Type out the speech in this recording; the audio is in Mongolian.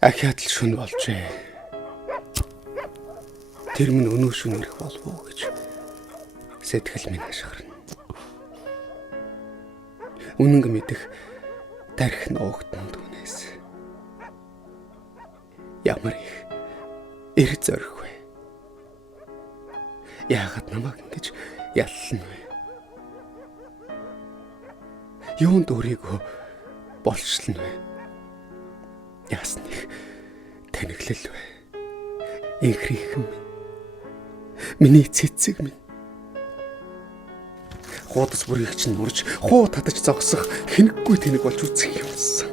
Ахиад л шүн болжээ. Тэр минь өнөө шүн ирэх болов уу гэж сэтгэл минь хашгирна. Үнэнг мэдэх тарих нуугдсан түүнээс. Ямар их эрг зорих вэ? Яагаад намайг ингэж яллна вэ? Юунд өөрийгөө болшлно вэ? Яасан их таниглал вэ? Инхрийхэн минь. Миний цэцэг минь. Хуудас бүрийг чинь нурж, хуу татаж зогсох хэнэггүй тэнэг болж үзэх юм болсон.